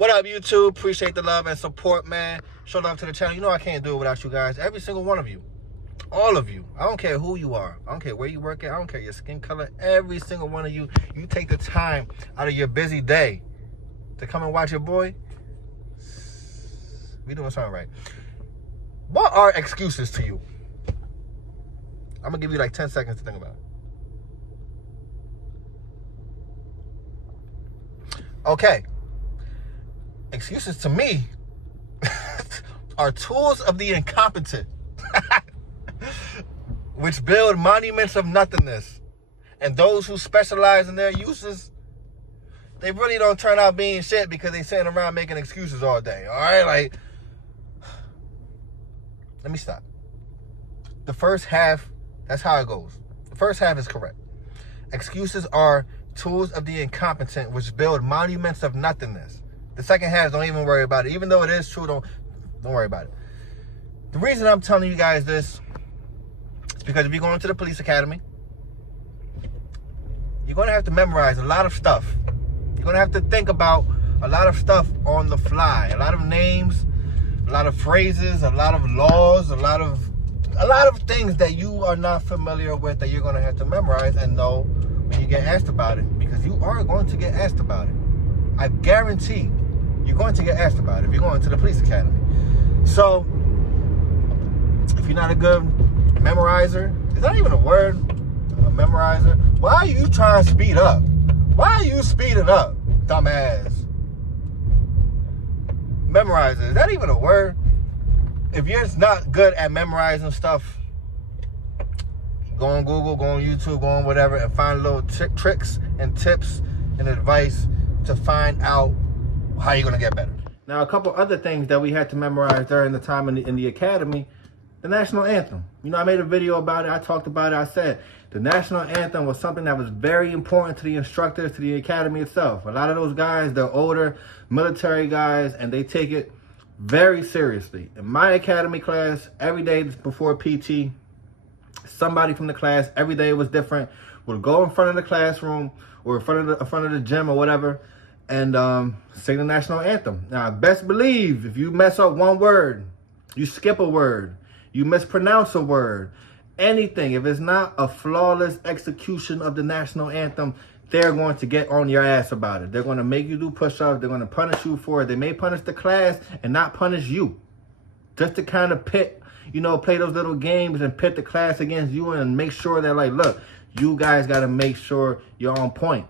What up, YouTube? Appreciate the love and support, man. Show love to the channel. You know I can't do it without you guys. Every single one of you. All of you. I don't care who you are. I don't care where you work at. I don't care your skin color. Every single one of you. You take the time out of your busy day to come and watch your boy. We doing something right. What are excuses to you? I'm going to give you like 10 seconds to think about it. Okay. Excuses to me are tools of the incompetent, which build monuments of nothingness. And those who specialize in their uses, they really don't turn out being shit because they sitting around making excuses all day. All right, like, let me stop. The first half, that's how it goes. The first half is correct. Excuses are tools of the incompetent, which build monuments of nothingness. The second half, don't even worry about it. Even though it is true, don't worry about it. The reason I'm telling you guys this is because if you're going to the police academy, you're going to have to memorize a lot of stuff. You're going to have to think about a lot of stuff on the fly. A lot of names, a lot of phrases, a lot of laws, a lot of things that you are not familiar with that you're going to have to memorize and know when you get asked about it. Because you are going to get asked about it. I guarantee you're going to get asked about it if you're going to the police academy. So, if you're not a good memorizer, is that even a word? A memorizer? Why are you trying to speed up? Why are you speeding up, dumbass? Memorizer, is that even a word? If you're not good at memorizing stuff, go on Google, go on YouTube, go on whatever, and find little tricks and tips and advice to find out how you're going to get better. Now, a couple other things that we had to memorize during the time in the academy. The national anthem. You know, I made a video about it. I talked about it. I said the national anthem was something that was very important to the instructors, to the academy itself. A lot of those guys, they're older military guys, and they take it very seriously. In my academy class, every day before PT, somebody from the class, every day it was different, would go in front of the classroom or in front of the gym or whatever, and sing the national anthem. Now, best believe if you mess up one word, you skip a word, you mispronounce a word, anything, if it's not a flawless execution of the national anthem, they're going to get on your ass about it. They're going to make you do push-ups. They're going to punish you for it. They may punish the class and not punish you, just to kind of pit, you know, play those little games and pit the class against you and make sure that, like, look, you guys got to make sure you're on point.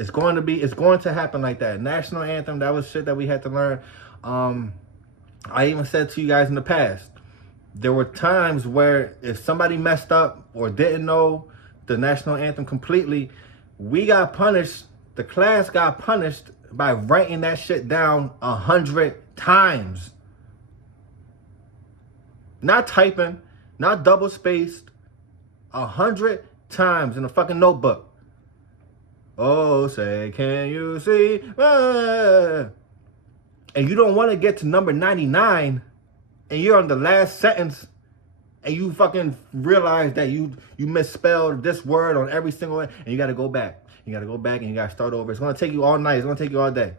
It's going to happen like that. National anthem, that was shit that we had to learn. I even said to you guys in the past, there were times where if somebody messed up or didn't know the national anthem completely, we got punished. The class got punished by writing that shit down 100 times. Not typing, not double spaced, 100 times in a fucking notebook. Oh, say, can you see? Ah. And you don't want to get to number 99 and you're on the last sentence and you fucking realize that you misspelled this word on every single one, and you got to go back. You got to go back and you got to start over. It's going to take you all night. It's going to take you all day.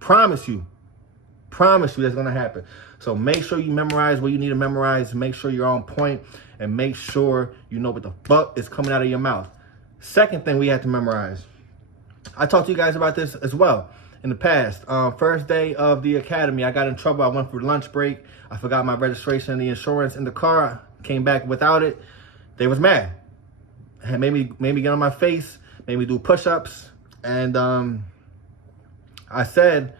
Promise you that's going to happen. So make sure you memorize what you need to memorize. Make sure you're on point and make sure you know what the fuck is coming out of your mouth. Second thing we had to memorize. I talked to you guys about this as well in the past. First day of the academy, I got in trouble. I went for lunch break. I forgot my registration and the insurance in the car. Came back without it. They was mad. Had made me get on my face, made me do push-ups. And I said,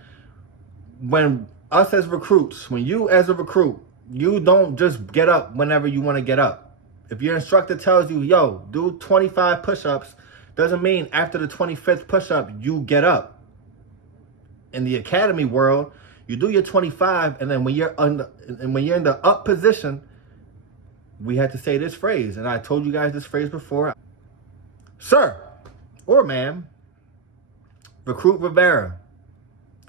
when us as recruits, when you as a recruit, you don't just get up whenever you want to get up. If your instructor tells you, yo, do 25 push-ups, doesn't mean after the 25th push-up, you get up. In the academy world, you do your 25, and then when you're in the up position, we had to say this phrase. And I told you guys this phrase before. Sir or ma'am, Recruit Rivera,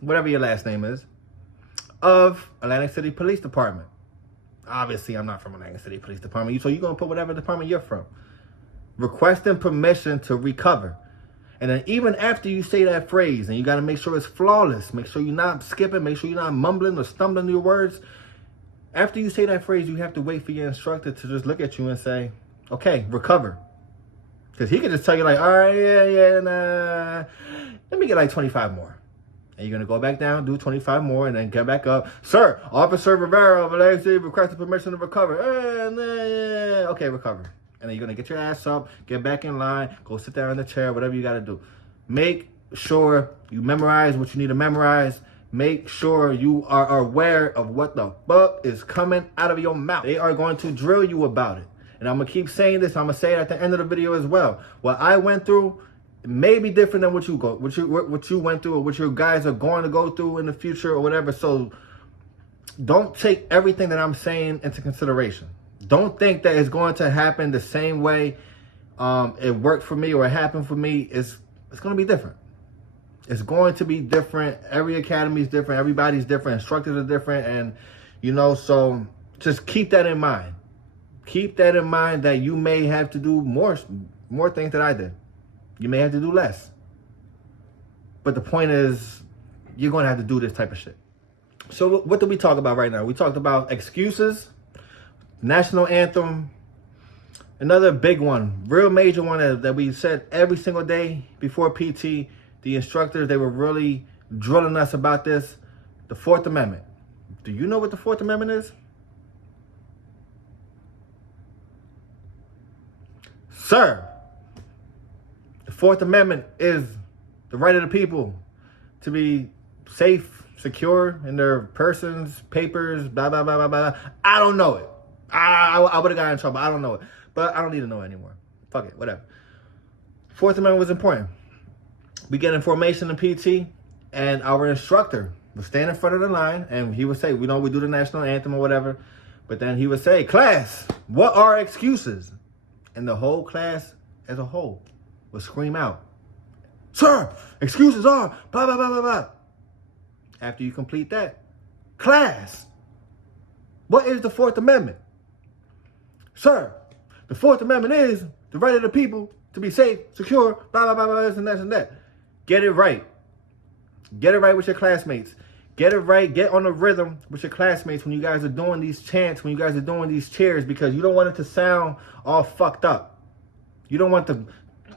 whatever your last name is, of Atlantic City Police Department. Obviously, I'm not from Atlantic City Police Department, so you're going to put whatever department you're from. Requesting permission to recover. And then even after you say that phrase, and you got to make sure it's flawless, make sure you're not skipping, make sure you're not mumbling or stumbling your words. After you say that phrase, you have to wait for your instructor to just look at you and say, okay, recover. Because he could just tell you like, all right, yeah, let me get like 25 more. And you're going to go back down, do 25 more, and then get back up. Sir, Officer Rivera of LAFC requested permission to recover. Okay, recover. And then you're going to get your ass up, get back in line, go sit down in the chair, whatever you got to do. Make sure you memorize what you need to memorize. Make sure you are aware of what the fuck is coming out of your mouth. They are going to drill you about it. And I'm going to keep saying this. I'm going to say it at the end of the video as well. What I went through may be different than what you went through or what your guys are going to go through in the future or whatever. So don't take everything that I'm saying into consideration. Don't think that it's going to happen the same way it worked for me or it happened for me. It's going to be different. It's going to be different. Every academy is different. Everybody's different. Instructors are different. And, you know, so just keep that in mind. Keep that in mind that you may have to do more things than I did. You may have to do less. But the point is, you're going to have to do this type of shit. So what did we talk about right now? We talked about excuses, national anthem, another big one, real major one that we said every single day before PT. The instructors, they were really drilling us about this. The Fourth Amendment. Do you know what the Fourth Amendment is? Sir, the Fourth Amendment is the right of the people to be safe, secure in their persons, papers, blah, blah, blah, blah, blah. I don't know it. I would have gotten in trouble. I don't know it. But I don't need to know it anymore. Fuck it, whatever. Fourth Amendment was important. We get in formation in PT, and our instructor would stand in front of the line, and he would say, we do the national anthem or whatever, but then he would say, class, what are excuses? And the whole class as a whole would scream out, sir, excuses are blah, blah, blah, blah, blah. After you complete that, class, what is the Fourth Amendment? Sir, the Fourth Amendment is the right of the people to be safe, secure, blah, blah, blah, blah, this and that and that. Get it right. Get it right with your classmates. Get it right. Get on the rhythm with your classmates when you guys are doing these chants, when you guys are doing these cheers, because you don't want it to sound all fucked up. You don't want the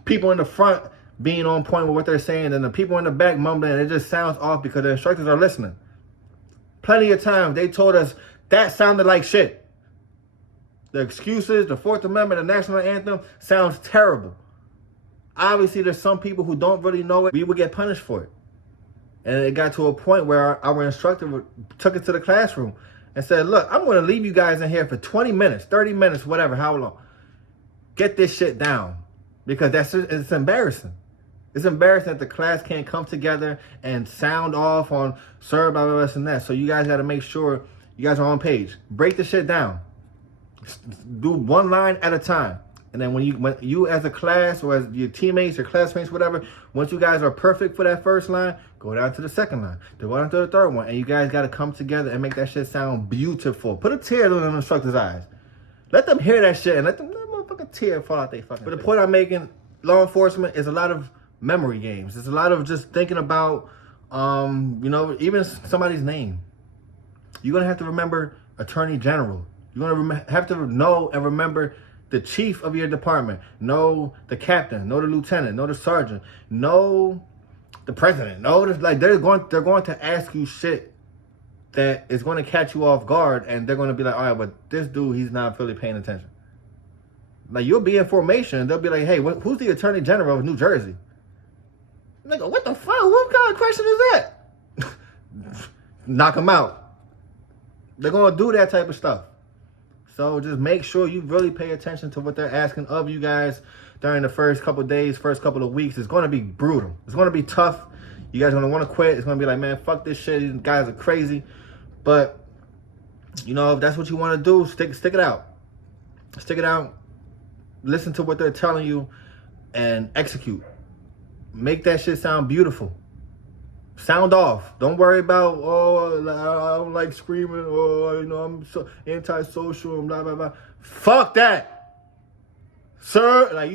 people in the front being on point with what they're saying and the people in the back mumbling, and it just sounds off because the instructors are listening. Plenty of times they told us that sounded like shit. The excuses, the Fourth Amendment, the national anthem sounds terrible. Obviously, there's some people who don't really know it. We would get punished for it. And it got to a point where our instructor took it to the classroom and said, look, I'm going to leave you guys in here for 20 minutes, 30 minutes, whatever, how long. Get this shit down. Because it's embarrassing. It's embarrassing that the class can't come together and sound off on sir, blah, blah, blah, and that. So you guys got to make sure you guys are on page. Break the shit down. Do one line at a time. And then when you as a class or as your teammates, your classmates, whatever, once you guys are perfect for that first line, go down to the second line. Then go down to the third one. And you guys got to come together and make that shit sound beautiful. Put a tear in the instructor's eyes. Let them hear that shit and let that motherfucking tear fall out their fucking face. But the point I'm making, law enforcement is a lot of memory games. It's a lot of just thinking about, even somebody's name. You're going to have to remember Attorney General. You're going to have to know and remember the chief of your department, know the captain, know the lieutenant, know the sergeant, know the president, know they're going to ask you shit that is going to catch you off guard, and they're going to be like, all right, but this dude, he's not really paying attention. Like, you'll be in formation, and they'll be like, hey, who's the Attorney General of New Jersey? Nigga, what the fuck? What kind of question is that? Knock them out. They're going to do that type of stuff. So just make sure you really pay attention to what they're asking of you guys during the first couple of days, first couple of weeks. It's going to be brutal. It's going to be tough. You guys are going to want to quit. It's going to be like, man, fuck this shit. These guys are crazy. But, if that's what you want to do, stick it out. Stick it out. Listen to what they're telling you and execute. Make that shit sound beautiful. Sound off. Don't worry about, I don't like screaming, I'm so antisocial and blah, blah, blah. Fuck that. Sir,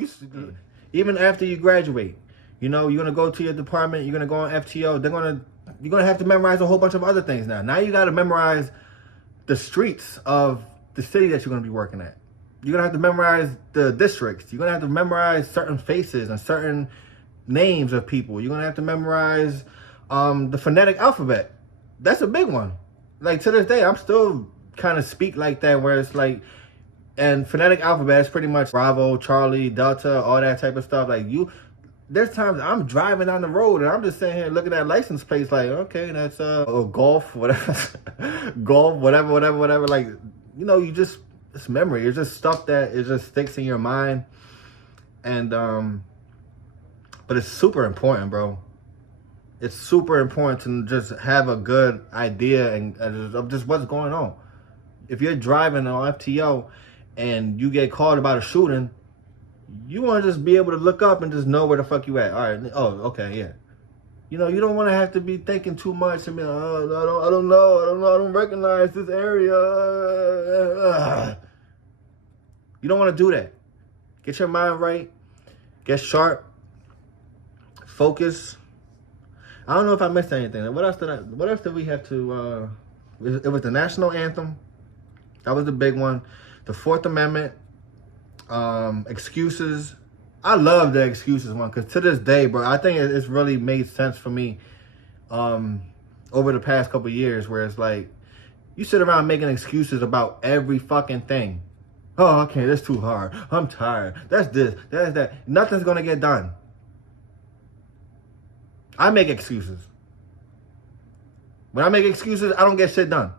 even after you graduate, You know, you're gonna go to your department, you're gonna go on FTO, you're gonna have to memorize a whole bunch of other things now. Now you gotta memorize the streets of the city that you're gonna be working at. You're gonna have to memorize the districts. You're gonna have to memorize certain faces and certain names of people. You're gonna have to memorize the phonetic alphabet. That's a big one. Like to this day, I'm still kind of speak like that, where it's like, and phonetic alphabet is pretty much Bravo, Charlie, Delta, all that type of stuff. Like there's times I'm driving down the road and I'm just sitting here looking at license plates like, okay, that's golf, whatever, golf, whatever. Like, you know, it's memory. It's just stuff that it just sticks in your mind. And but it's super important, bro. It's super important to just have a good idea of just what's going on. If you're driving on FTO and you get called about a shooting, you want to just be able to look up and just know where the fuck you at. All right. Oh, okay, yeah. You know, you don't want to have to be thinking too much and be like, oh, I don't know, I don't recognize this area. You don't want to do that. Get your mind right. Get sharp. Focus. I don't know if I missed anything. What else did we have to? It was the national anthem. That was the big one. The Fourth Amendment. Excuses. I love the excuses one because to this day, bro, I think it's really made sense for me over the past couple of years, where it's like you sit around making excuses about every fucking thing. Oh, okay, that's too hard. I'm tired. That's this. That's that. Nothing's gonna get done. I make excuses. When I make excuses, I don't get shit done.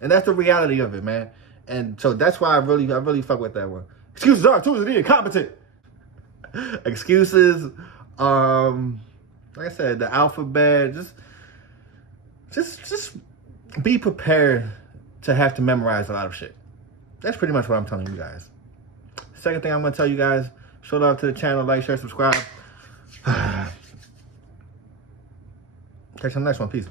And that's the reality of it, man. And so that's why I really fuck with that one. Excuses are too incompetent. Excuses, like I said, the alphabet, just be prepared to have to memorize a lot of shit. That's pretty much what I'm telling you guys. Second thing I'm gonna tell you guys, show love to the channel, like, share, subscribe. Catch you on the next one. Peace.